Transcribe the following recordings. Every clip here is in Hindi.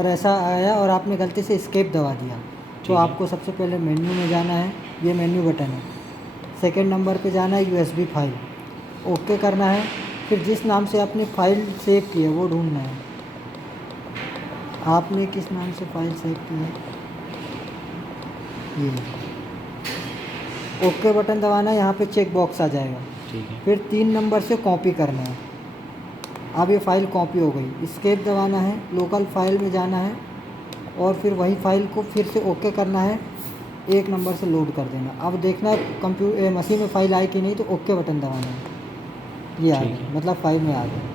और ऐसा आया और आपने गलती से एस्केप दबा दिया, तो है। आपको सबसे पहले मेन्यू में जाना है, ये मेन्यू बटन है। सेकंड नंबर पे जाना है यूएसबी फाइल, ओके करना है। फिर जिस नाम से आपने फ़ाइल सेव की है वो ढूंढना है। आपने किस नाम से फ़ाइल सेव की है, ये ओके बटन दबाना है, यहाँ पे चेक बॉक्स आ जाएगा। ठीक है। फिर 3 नंबर से कॉपी करना है। अब ये फ़ाइल कॉपी हो गई, एस्केप दबाना है, लोकल फ़ाइल में जाना है और फिर वही फ़ाइल को फिर से ओके करना है, 1 नंबर से लोड कर देना। अब देखना मशीन में फ़ाइल आई कि नहीं, तो ओके बटन दबाना है। ये आ ठीक गई, है। मतलब फ़ाइल में आ गई।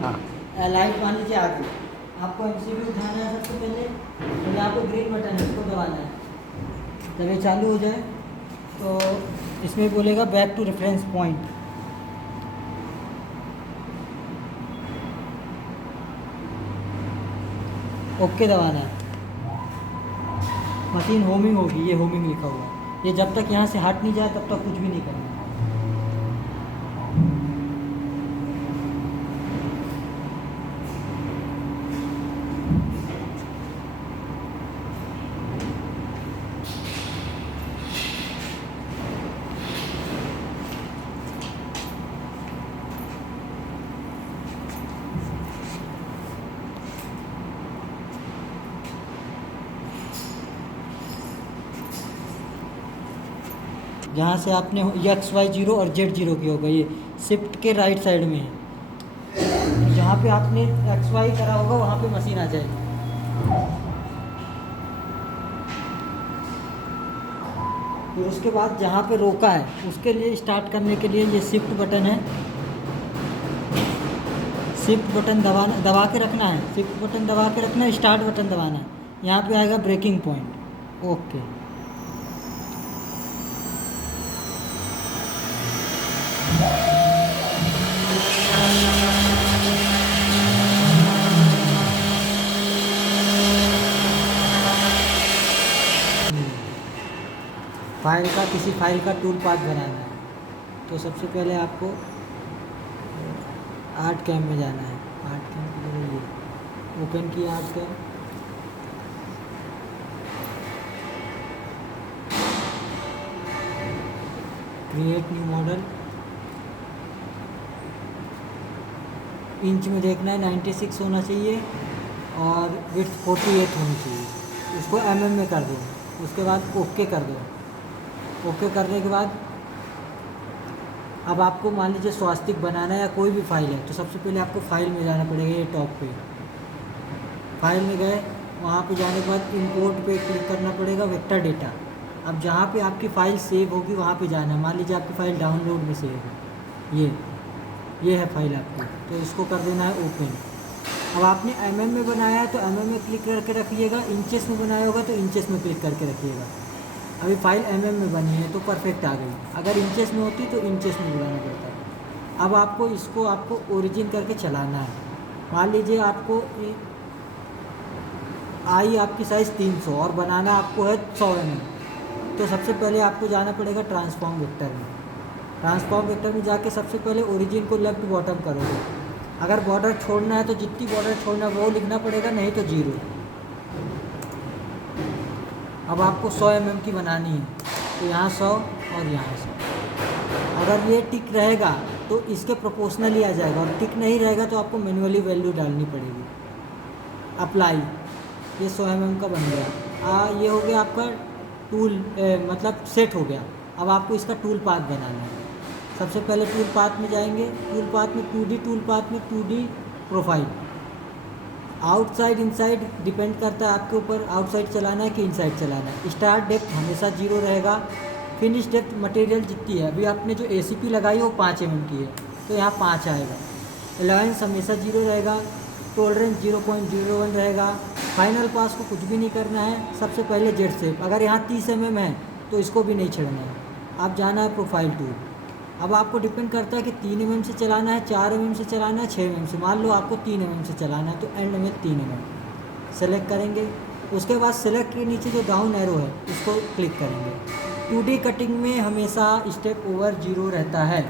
हाँ। लाइट मान लीजिए आ गई, आपको एमसीबी उठाना है। सबसे पहले तो यहाँ पे ग्रीन बटन है, इसको दबाना है। जब ये चालू हो जाए तो इसमें बोलेगा back to reference point. Okay दबाना है, मशीन होमिंग होगी, ये होमिंग लिखा हुआ है। ये जब तक यहाँ से हट नहीं जाए तब तक कुछ भी नहीं करना। जहाँ से आपने XY0 और Z0 की होगा, ये शिफ्ट के राइट साइड में है। जहाँ पे आपने XY करा होगा वहाँ पे मशीन आ जाएगी। फिर उसके बाद जहाँ पे रोका है उसके लिए स्टार्ट करने के लिए ये शिफ्ट बटन है। शिफ्ट बटन दबा के रखना है, शिफ्ट बटन दबा के रखना है, स्टार्ट बटन दबाना है। यहाँ पे आएगा ब्रेकिंग पॉइंट, ओके। किसी फाइल का टूल पाथ बनाना है, तो सबसे पहले आपको आर्ट कैम में जाना है। आर्ट कैम के लिए ये ओपन किया ArtCAM, create new model. Inch में देखना है 96 होना चाहिए और विड्थ 48 होनी चाहिए। इसको mm में कर दो, उसके बाद ओके कर दो। ओके करने के बाद अब आपको मान लीजिए स्वास्तिक बनाना है या कोई भी फाइल है, तो सबसे पहले आपको फाइल में जाना पड़ेगा। ये टॉप पे फाइल में गए, वहाँ पे जाने के बाद इंपोर्ट पे क्लिक करना पड़ेगा, वेक्टर डेटा। अब जहाँ पे आपकी फ़ाइल सेव होगी वहाँ पे जाना है। मान लीजिए आपकी फ़ाइल डाउनलोड में सेव है, ये है फाइल आपकी, तो इसको कर देना है ओपन। अब आपने mm में बनाया है तो mm में क्लिक करके रखिएगा, इंचेस में बनाया होगा तो इंचेस में क्लिक करके रखिएगा। अभी फाइल mm में बनी है तो परफेक्ट आ गई, अगर इंचेस में होती तो इंचेस में बनाना पड़ता है। अब आपको ओरिजिन करके चलाना है। मान लीजिए आपको आई आपकी साइज़ 300 और बनाना आपको है 100 mm, तो सबसे पहले आपको जाना पड़ेगा ट्रांसफॉर्म वेक्टर में। ट्रांसफॉर्म वेक्टर में जाके सबसे पहले ओरिजिन को लेफ्ट बॉटम करोगे। अगर बॉर्डर छोड़ना है तो जितनी बॉर्डर छोड़ना है वो लिखना पड़ेगा, नहीं तो 0। अब आपको 100 mm की बनानी है, तो यहाँ 100 और यहाँ 100। अगर ये टिक रहेगा तो इसके प्रोपोर्शनली आ जाएगा, और टिक नहीं रहेगा तो आपको मैन्युअली वैल्यू डालनी पड़ेगी। अप्लाई, ये 100 mm का बन गया। ये हो गया आपका टूल मतलब सेट हो गया। अब आपको इसका टूल पाथ बनाना है। सबसे पहले टूल पाथ में जाएंगे। टूल पाथ में 2D टूल पाथ में 2D profile, outside inside depend करता है आपके ऊपर, आउटसाइड चलाना है कि इनसाइड चलाना है। स्टार्ट डेप्थ हमेशा 0 रहेगा। फिनिश डेप्थ मटेरियल जितनी है, अभी आपने जो ACP लगाई वो 5 mm की है तो यहाँ 5 आएगा। अलाउंस हमेशा 0 रहेगा। टोलरेंस 0.01 रहेगा। फाइनल पास को कुछ भी नहीं करना है। सबसे पहले जेड शेप, अगर यहाँ 30 mm है तो इसको भी नहीं छेड़ना है। आप जाना है प्रोफाइल टूल। अब आपको डिपेंड करता है कि 3 mm से चलाना है, 4 mm से चलाना है, 6 mm से। मान लो आपको 3 mm से चलाना है तो एंड में 3 mm सेलेक्ट करेंगे। उसके बाद सेलेक्ट के नीचे जो डाउन एरो है उसको क्लिक करेंगे। 2D कटिंग में हमेशा स्टेप ओवर 0 रहता है।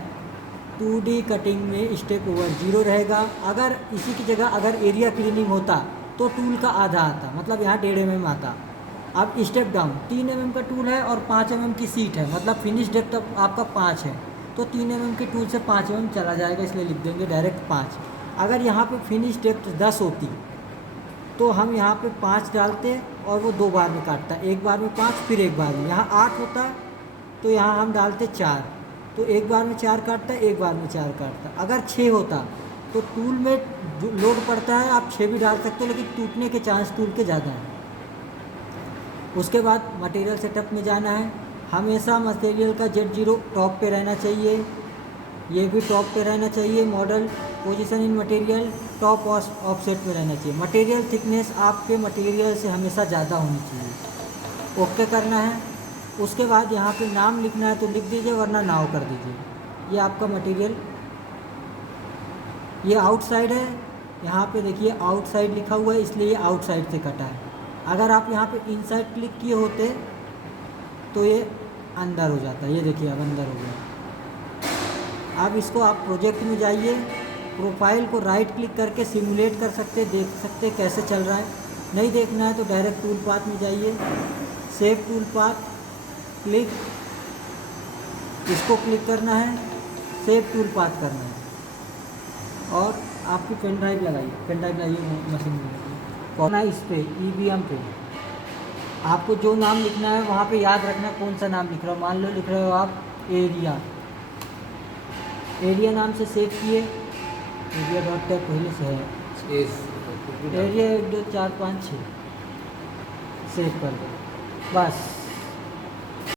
2D कटिंग में स्टेप ओवर 0 रहेगा। अगर इसी की जगह अगर एरिया क्लीनिंग होता तो टूल का आधा आता, मतलब यहाँ 1.5 mm आता। अब स्टेप डाउन 3 mm का टूल है और 5 mm की सीट है, मतलब फिनिश डेप्थ आपका 5 है तो 3 mm के टूल से 5 mm चला जाएगा, इसलिए लिख देंगे डायरेक्ट 5। अगर यहाँ पे फिनिश डेप्थ 10 होती तो हम यहाँ पे 5 डालते और वो 2 बार में काटता, एक बार में 5 फिर एक बार में। यहाँ 8 होता तो यहाँ हम डालते 4, तो एक बार में 4 काटता, एक बार में 4 काटता। अगर 6 होता तो टूल में जो लोड पड़ता है आप 6 भी डाल सकते हो, लेकिन टूटने के चांस टूल के ज़्यादा हैं। उसके बाद मटेरियल सेटअप में जाना है। हमेशा मटेरियल का Z0 टॉप पे रहना चाहिए, ये भी टॉप पे रहना चाहिए। Model position in material top offset में रहना चाहिए। मटेरियल थिकनेस आपके मटेरियल से हमेशा ज़्यादा होनी चाहिए। ओके करना है। उसके बाद यहाँ पे नाम लिखना है तो लिख दीजिए, वरना नाव कर दीजिए। ये आपका मटेरियल, ये आउटसाइड है। यहाँ पे देखिए आउटसाइड लिखा हुआ है, इसलिए ये आउटसाइड से कटा है। अगर आप यहाँ पे इनसाइड क्लिक किए होते तो ये अंदर हो जाता। ये देखिए अब अंदर हो गया। अब इसको आप प्रोजेक्ट में जाइए, प्रोफाइल को राइट क्लिक करके सिमुलेट कर सकते, देख सकते कैसे चल रहा है। नहीं देखना है तो डायरेक्ट टूल पाथ में जाइए, सेव टूल पाथ, क्लिक, इसको क्लिक करना है, सेव टूल पाथ करना है और आपकी पेन ड्राइव लगाइए। पेन ड्राइव लाइए मशीन में, कौन है इस पर EVM पे आपको जो नाम लिखना है वहाँ पे याद रखना कौन सा नाम लिख रहा हो। मान लो लिख रहे हो आप एरिया, एरिया नाम से सेव किए। एरिया डॉट टैग पहले से है, एरिया 1 2 4 5 6 सेव कर दो बस।